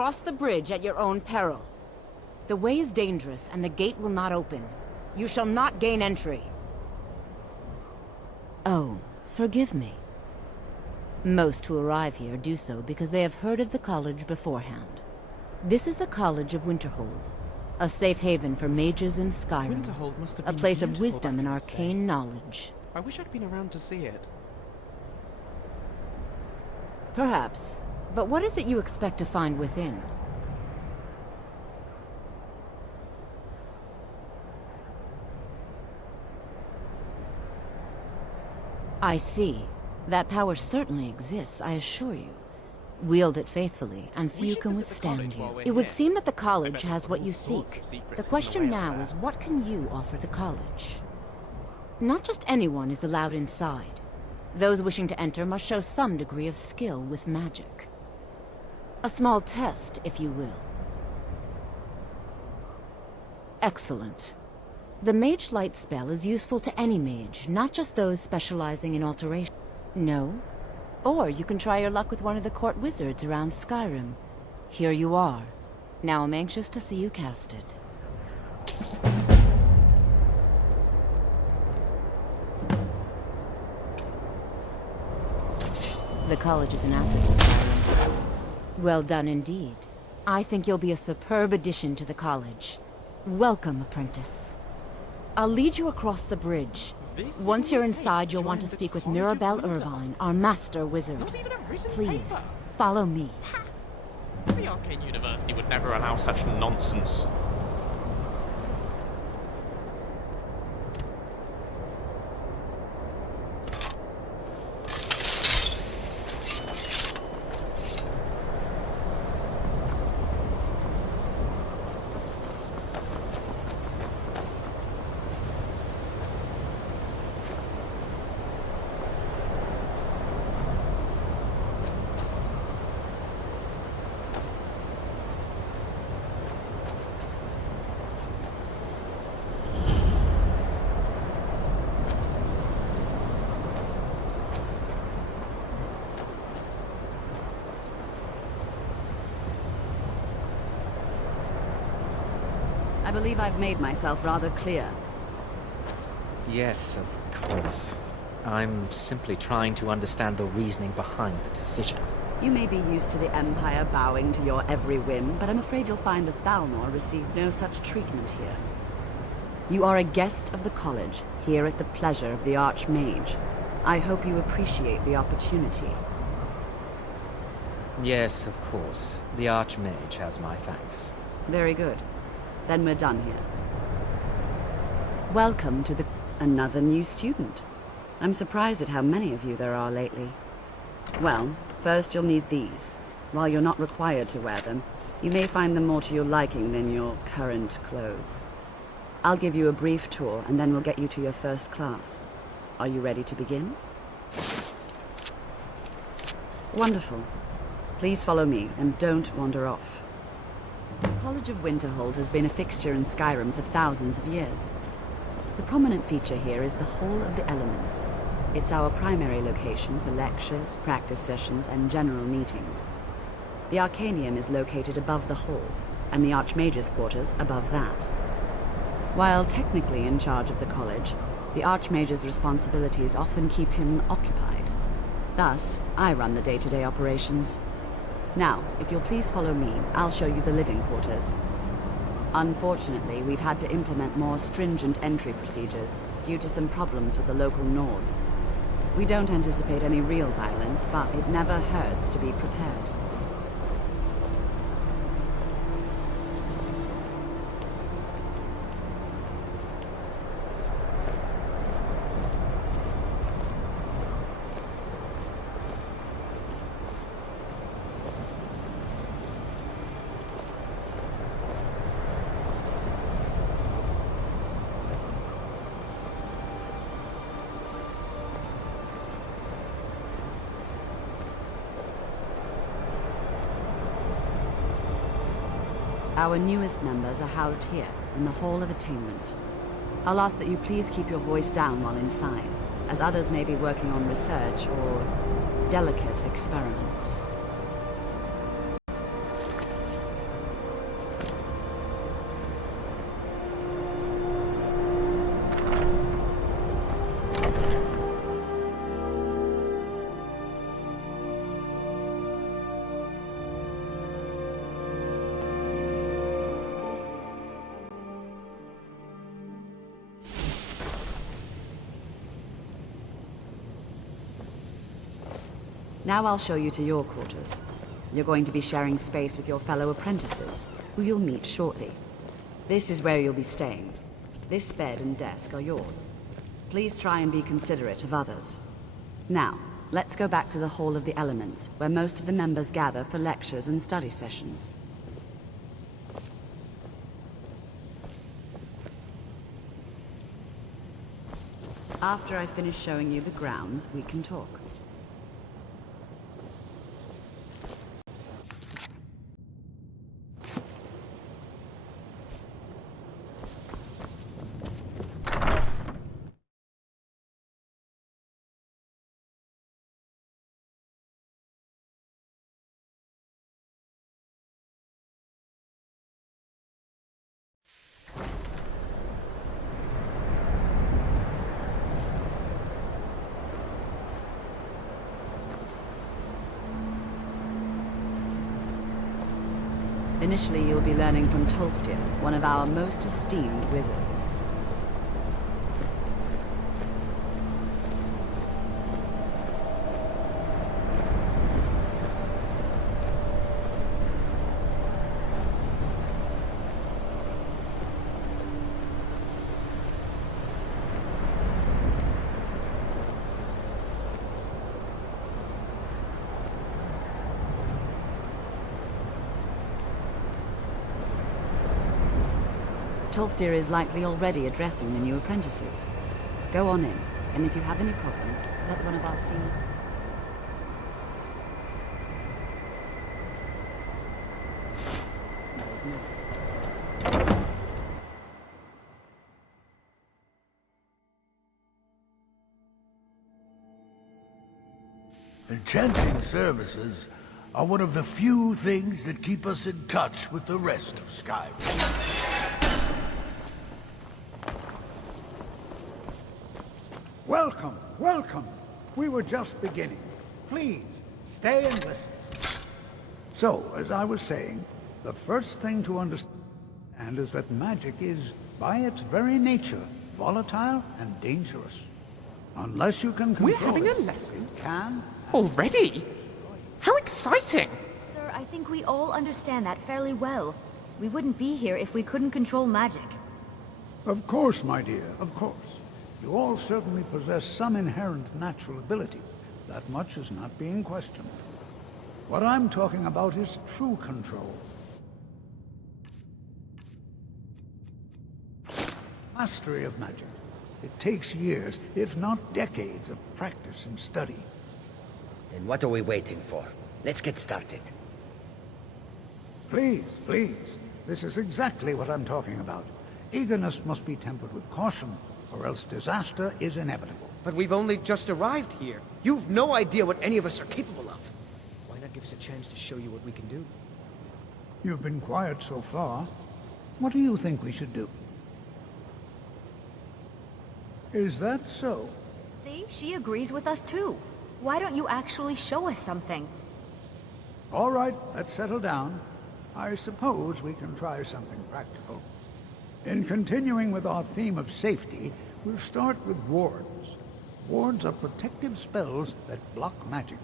cross the bridge at your own peril. The way is dangerous, and the gate will not open. You shall not gain entry. Oh, forgive me. Most who arrive here do so because they have heard of the college beforehand. This is the College of Winterhold, a safe haven for mages in Skyrim. Winterhold must have a been place of beautiful wisdom back and in its day. arcane knowledge. I wish I'd been around to see it. Perhaps. But what is it you expect to find within? I see. That power certainly exists, I assure you. Wield it faithfully, and few can withstand you. It would seem that the college has what you seek. The question now is, what can you offer the college? Not just anyone is allowed inside. Those wishing to enter must show some degree of skill with magic. A small test, if you will. Excellent. The Mage Light spell is useful to any mage, not just those specializing in alteration. No? Or you can try your luck with one of the court wizards around Skyrim. Here you are. Now I'm anxious to see you cast it. The college is an asset to Skyrim. Well done indeed. I think you'll be a superb addition to the college. Welcome, apprentice. I'll lead you across the bridge. Once you're inside, you'll want to speak with Mirabelle Irvine, our master wizard. Please, follow me. The Arcane University would never allow such nonsense. I believe I've made myself rather clear. Yes, of course. I'm simply trying to understand the reasoning behind the decision. You may be used to the Empire bowing to your every whim, but I'm afraid you'll find the Thalmor received no such treatment here. You are a guest of the college, here at the pleasure of the Archmage. I hope you appreciate the opportunity. Yes, of course. The Archmage has my thanks. Very good. Then we're done here. Welcome to another new student. I'm surprised at how many of you there are lately. Well, first you'll need these. While you're not required to wear them, you may find them more to your liking than your current clothes. I'll give you a brief tour, and then we'll get you to your first class. Are you ready to begin? Wonderful. Please follow me, and don't wander off. The College of Winterhold has been a fixture in Skyrim for thousands of years. The prominent feature here is the Hall of the Elements. It's our primary location for lectures, practice sessions, and general meetings. The Arcanium is located above the hall, and the Archmage's quarters above that. While technically in charge of the college, the Archmage's responsibilities often keep him occupied. Thus, I run the day-to-day operations. Now, if you'll please follow me, I'll show you the living quarters. Unfortunately, we've had to implement more stringent entry procedures due to some problems with the local Nords. We don't anticipate any real violence, but it never hurts to be prepared. Our newest members are housed here, in the Hall of Attainment. I'll ask that you please keep your voice down while inside, as others may be working on research or delicate experiments. Now I'll show you to your quarters. You're going to be sharing space with your fellow apprentices, who you'll meet shortly. This is where you'll be staying. This bed and desk are yours. Please try and be considerate of others. Now, let's go back to the Hall of the Elements, where most of the members gather for lectures and study sessions. After I finish showing you the grounds, we can talk. Initially, you'll be learning from Tolfdir, one of our most esteemed wizards. Tolfdir is likely already addressing the new apprentices. Go on in, and if you have any problems, let one of our senior... There's no... Enchanting services are one of the few things that keep us in touch with the rest of Skyrim. Welcome, welcome. We were just beginning. Please, stay and listen. So, as I was saying, the first thing to understand is that magic is, by its very nature, volatile and dangerous. Unless you can control We're having it, a lesson? it can... Already? How exciting! Sir, I think we all understand that fairly well. We wouldn't be here if we couldn't control magic. Of course, my dear, of course. You all certainly possess some inherent natural ability. That much is not being questioned. What I'm talking about is true control. Mastery of magic. It takes years, if not decades, of practice and study. Then what are we waiting for? Let's get started. Please, please. This is exactly what I'm talking about. Eagerness must be tempered with caution, or else disaster is inevitable. But we've only just arrived here. You've no idea what any of us are capable of. Why not give us a chance to show you what we can do? You've been quiet so far. What do you think we should do? Is that so? See, she agrees with us too. Why don't you actually show us something? All right, let's settle down. I suppose we can try something practical. In continuing with our theme of safety, we'll start with wards. Wards are protective spells that block magic.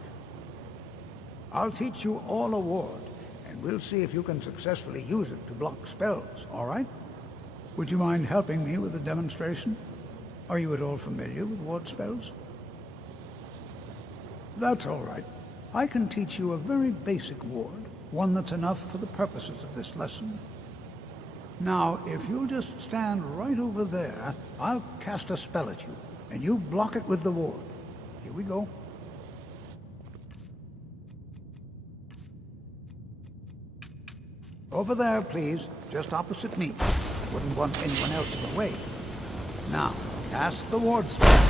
I'll teach you all a ward, and we'll see if you can successfully use it to block spells, all right? Would you mind helping me with a demonstration? Are you at all familiar with ward spells? That's all right. I can teach you a very basic ward, one that's enough for the purposes of this lesson. Now, if you'll just stand right over there, I'll cast a spell at you, and you block it with the ward. Here we go. Over there, please, just opposite me. Wouldn't want anyone else in the way. Now, cast the ward spell.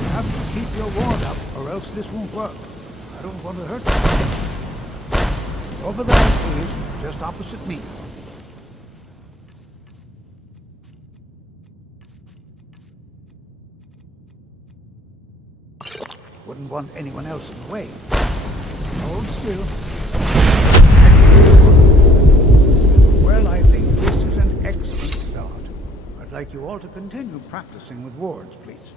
You have to keep your ward up, or else this won't work. I don't want to hurt you. Over there, please, just opposite me. Wouldn't want anyone else in the way. Hold still. Well, I think this is an excellent start. I'd like you all to continue practicing with wards, please.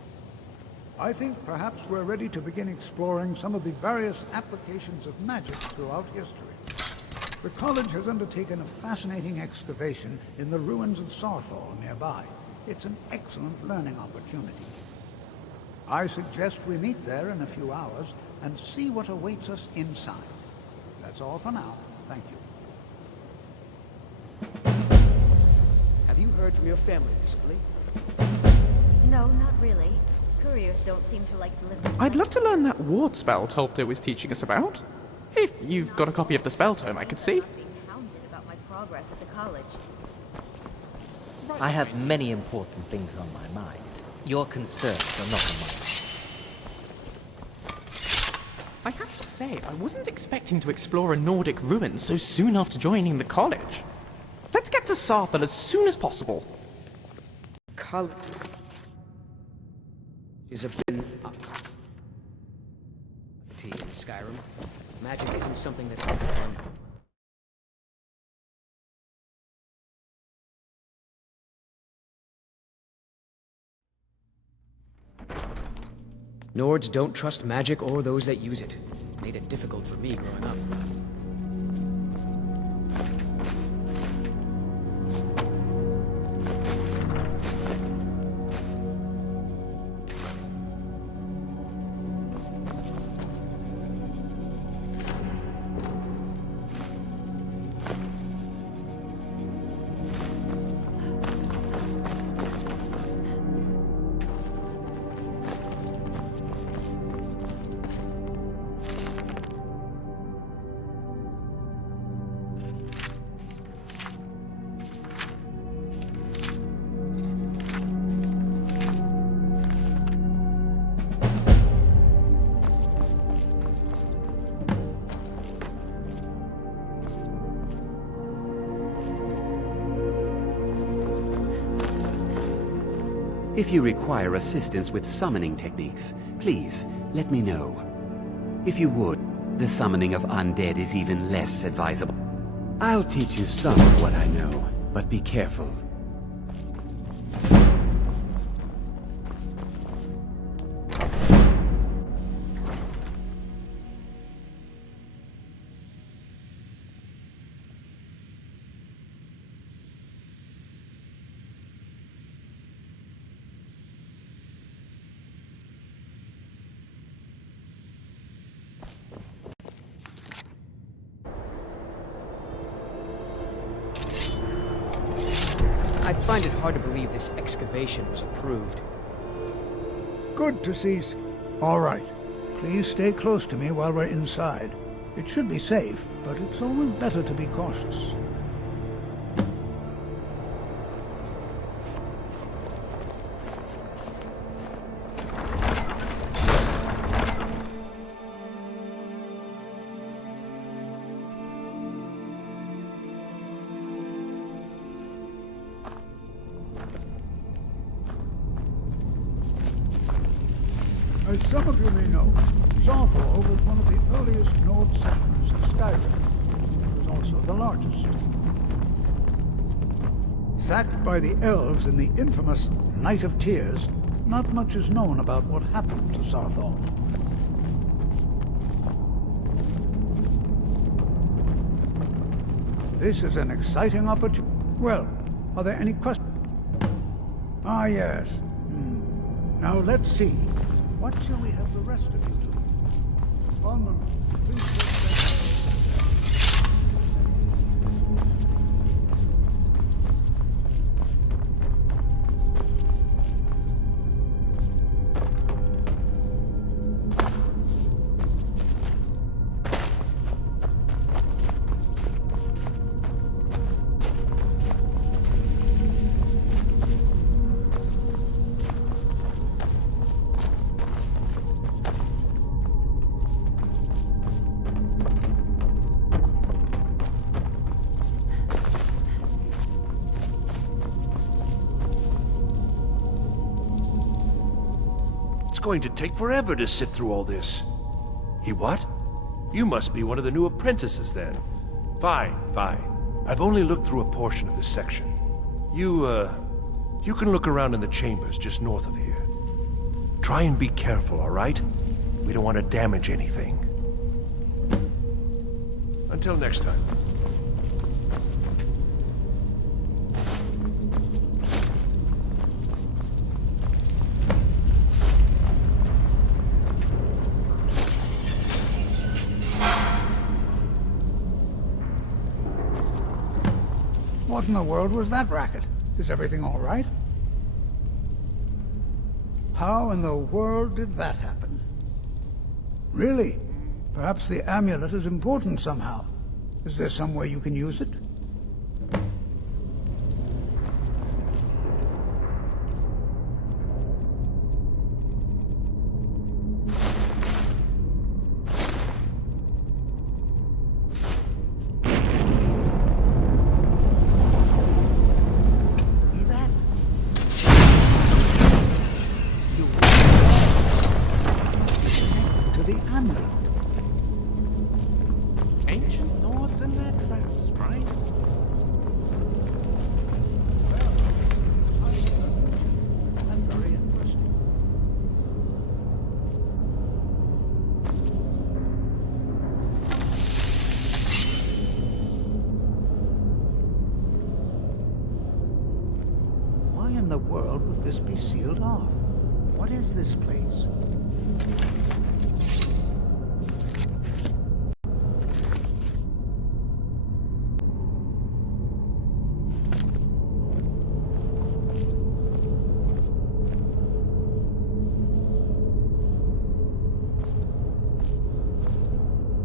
I think perhaps we're ready to begin exploring some of the various applications of magic throughout history. The college has undertaken a fascinating excavation in the ruins of Sarthal nearby. It's an excellent learning opportunity. I suggest we meet there in a few hours and see what awaits us inside. That's all for now. Thank you. Have you heard from your family recently? No, not really. Couriers don't seem to like to live with I'd love to learn that ward spell Tolfdo was teaching us about. If you've got a copy of the spell tome, I could see. Not being hounded about my progress at the college. I have many important things on my mind. Your concerns are not on mine. I have to say, I wasn't expecting to explore a Nordic ruin so soon after joining the college. Let's get to Sarthal as soon as possible. College is a been in Skyrim. Magic isn't something that's been done. Nords don't trust magic or those that use it. Made it difficult for me growing up. If you require assistance with summoning techniques, please let me know. If you would, the summoning of undead is even less advisable. I'll teach you some of what I know, but be careful. I find it hard to believe this excavation was approved. Good to see. All right. Please stay close to me while we're inside. It should be safe, but it's always better to be cautious. As some of you may know, Sarthal was one of the earliest Nord settlements of Skyrim. It was also the largest. Sacked by the elves in the infamous Night of Tears, not much is known about what happened to Sarthal. This is an exciting opportunity. Well, are there any questions? Ah, yes. Now let's see. What shall we have the rest of you do? Almond, please. It's going to take forever to sift through all this. He what? You must be one of the new apprentices then. Fine, fine. I've only looked through a portion of this section. You can look around in the chambers just north of here. Try and be careful, all right? We don't want to damage anything. Until next time. What in the world was that racket? Is everything all right? How in the world did that happen? Really? Perhaps the amulet is important somehow. Is there some way you can use it? Ancient lords and their traps, right? And very interesting. Why in the world would this be sealed off? What is this place?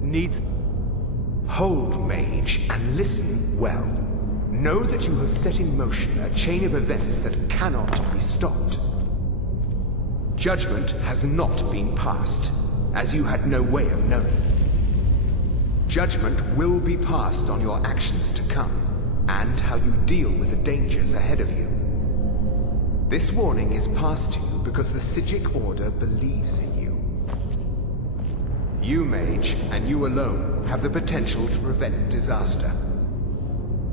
Needs... Hold, mage, and listen well. Know that you have set in motion a chain of events that cannot be stopped. Judgment has not been passed, as you had no way of knowing. Judgment will be passed on your actions to come, and how you deal with the dangers ahead of you. This warning is passed to you because the Psijic Order believes in you. You, mage, and you alone, have the potential to prevent disaster.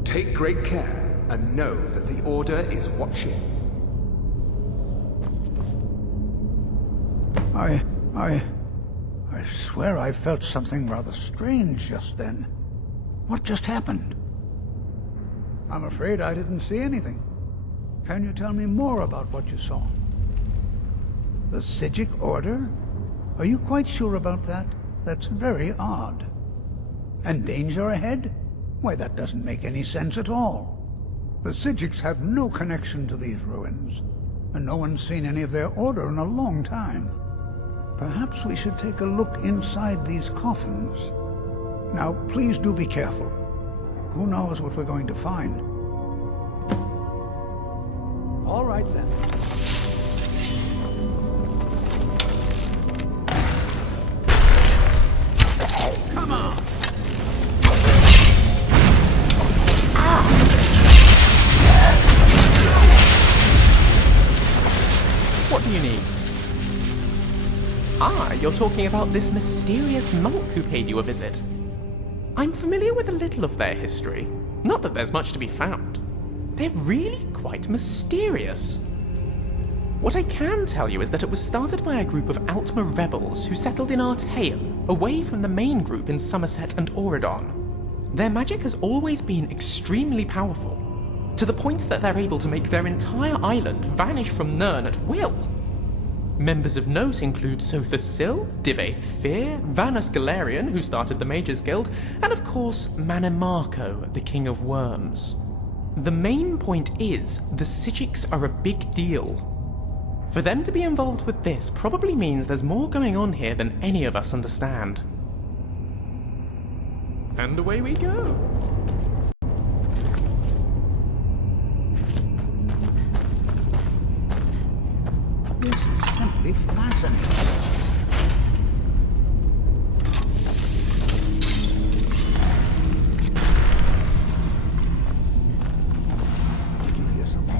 Take great care, and know that the Order is watching. I swear I felt something rather strange just then. What just happened? I'm afraid I didn't see anything. Can you tell me more about what you saw? The Psijic Order? Are you quite sure about that? That's very odd. And danger ahead? Why, that doesn't make any sense at all. The Psijics have no connection to these ruins, and no one's seen any of their order in a long time. Perhaps we should take a look inside these coffins. Now, please do be careful. Who knows what we're going to find? All right, then. Come on! What do you need? Ah, you're talking about this mysterious monk who paid you a visit. I'm familiar with a little of their history. Not that there's much to be found. They're really quite mysterious. What I can tell you is that it was started by a group of Altmer rebels who settled in Artaeum, away from the main group in Somerset and Auridon. Their magic has always been extremely powerful, to the point that they're able to make their entire island vanish from Nirn at will. Members of note include Sothus Sil, Divaith Fear, Vanus Galarian, who started the Mages Guild, and of course Manimarco, the King of Worms. The main point is, the Psijics are a big deal. For them to be involved with this probably means there's more going on here than any of us understand. And away we go. This is simply fascinating. Did you hear something?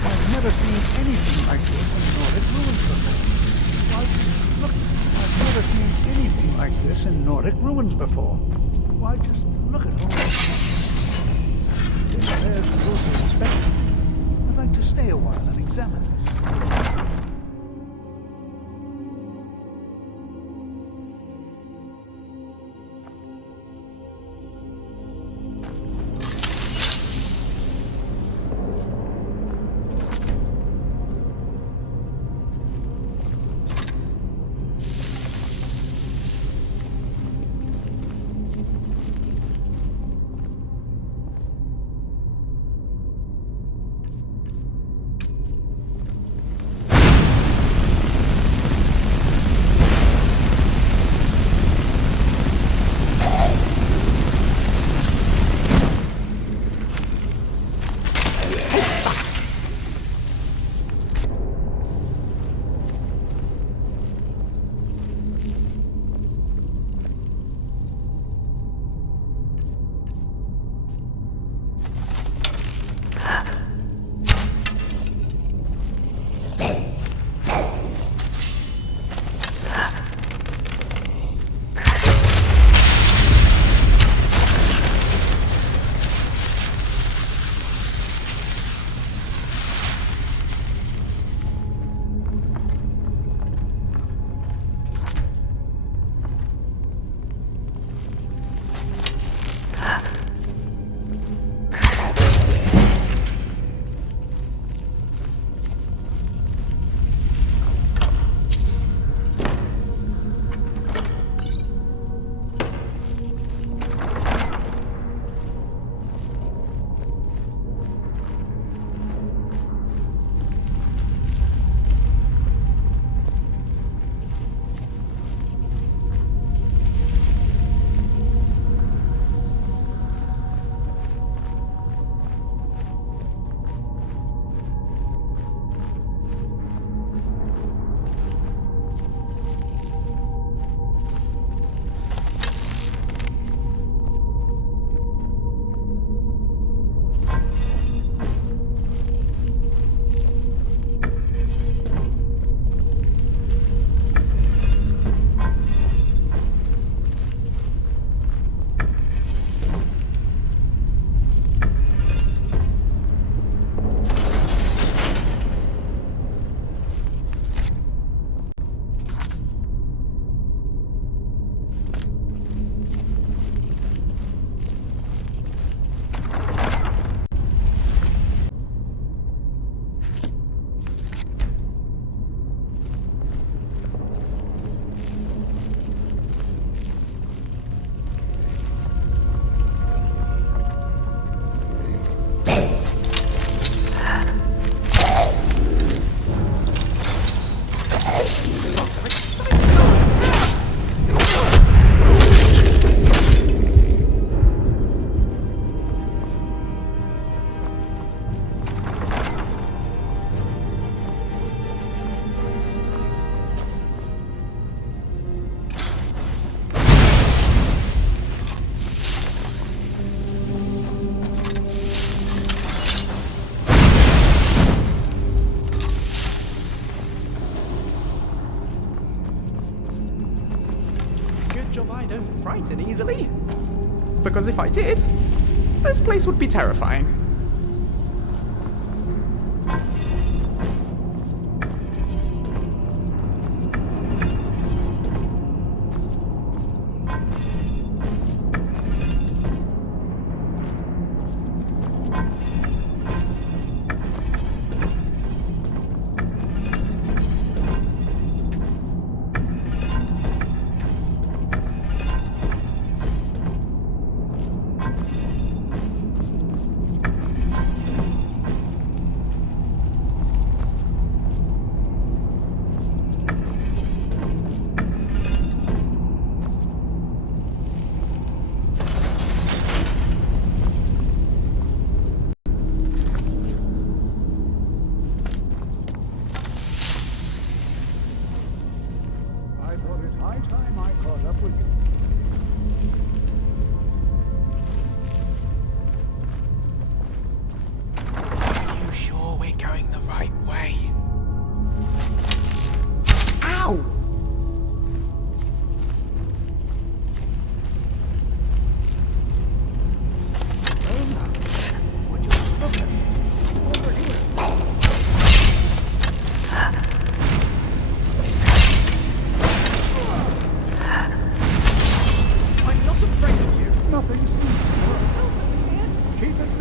I've never seen anything like this in Nordic ruins before. Why, look, I've never seen anything like this in Nordic ruins before. Why, just look at all this. This bears closer inspection. I'd like to stay a while and examine this. I don't frighten easily. Because if I did, this place would be terrifying.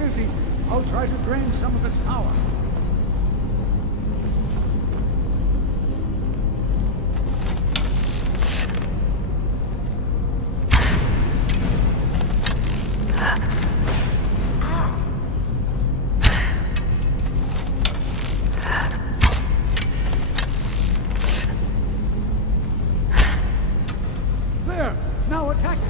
busy. I'll try to drain some of its power. There! Now attack it!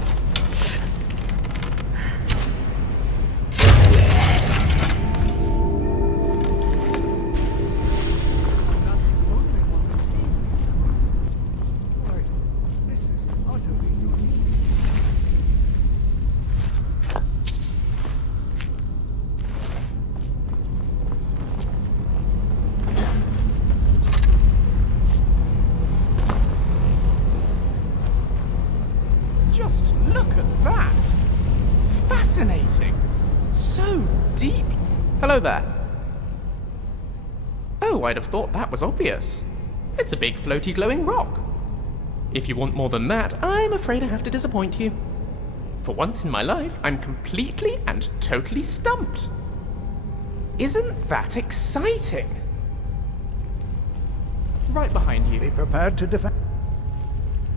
Just look at that! Fascinating! So deep! Hello there. Oh, I'd have thought that was obvious. It's a big floaty glowing rock. If you want more than that, I'm afraid I have to disappoint you. For once in my life, I'm completely and totally stumped. Isn't that exciting? Right behind you. Be prepared to defend.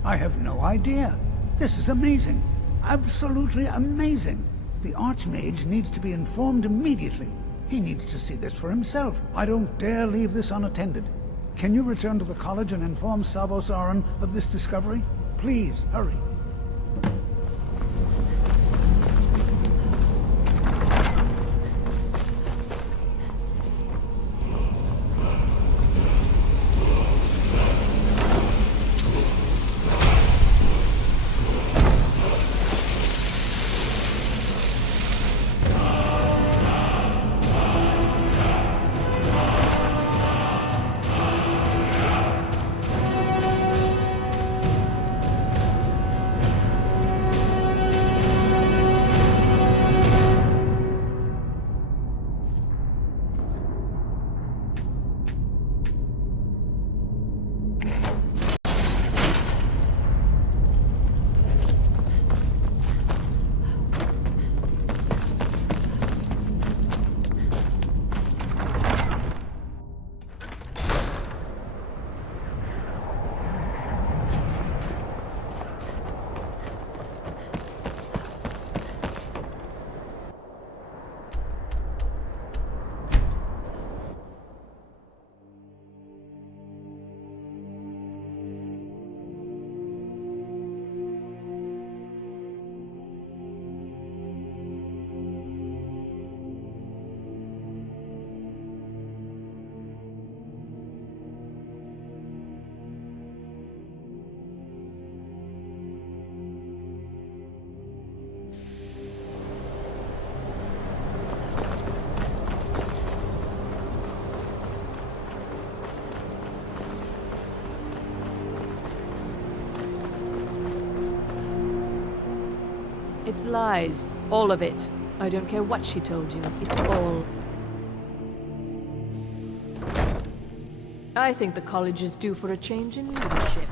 I have no idea. This is amazing. Absolutely amazing. The Archmage needs to be informed immediately. He needs to see this for himself. I don't dare leave this unattended. Can you return to the college and inform Savos Aran of this discovery? Please, hurry. It's lies. All of it. I don't care what she told you. It's all... I think the college is due for a change in leadership.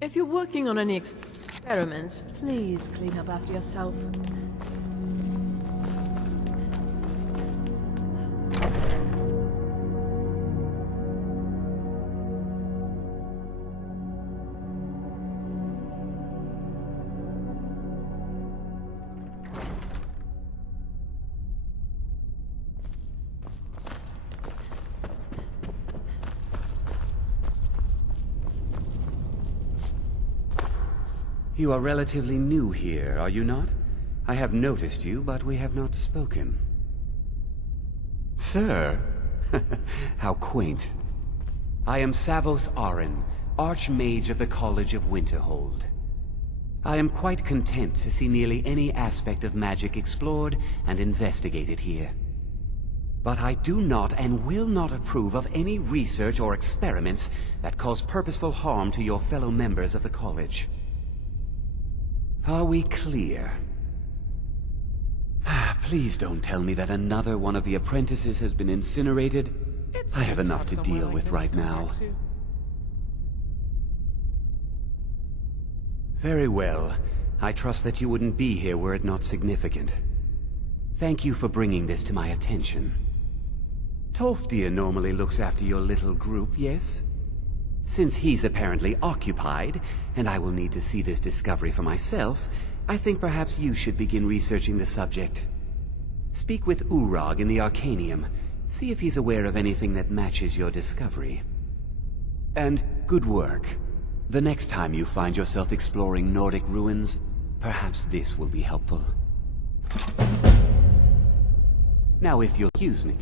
If you're working on any experiments, please clean up after yourself. You are relatively new here, are you not? I have noticed you, but we have not spoken. Sir? How quaint. I am Savos Aran, Archmage of the College of Winterhold. I am quite content to see nearly any aspect of magic explored and investigated here. But I do not and will not approve of any research or experiments that cause purposeful harm to your fellow members of the college. Are we clear? Please don't tell me that another one of the apprentices has been incinerated. I have enough to deal with right now. Very well. I trust that you wouldn't be here were it not significant. Thank you for bringing this to my attention. Tolfdir normally looks after your little group, yes? Since he's apparently occupied, and I will need to see this discovery for myself, I think perhaps you should begin researching the subject. Speak with Urag in the Arcanium. See if he's aware of anything that matches your discovery. And good work. The next time you find yourself exploring Nordic ruins, perhaps this will be helpful. Now if you'll excuse me.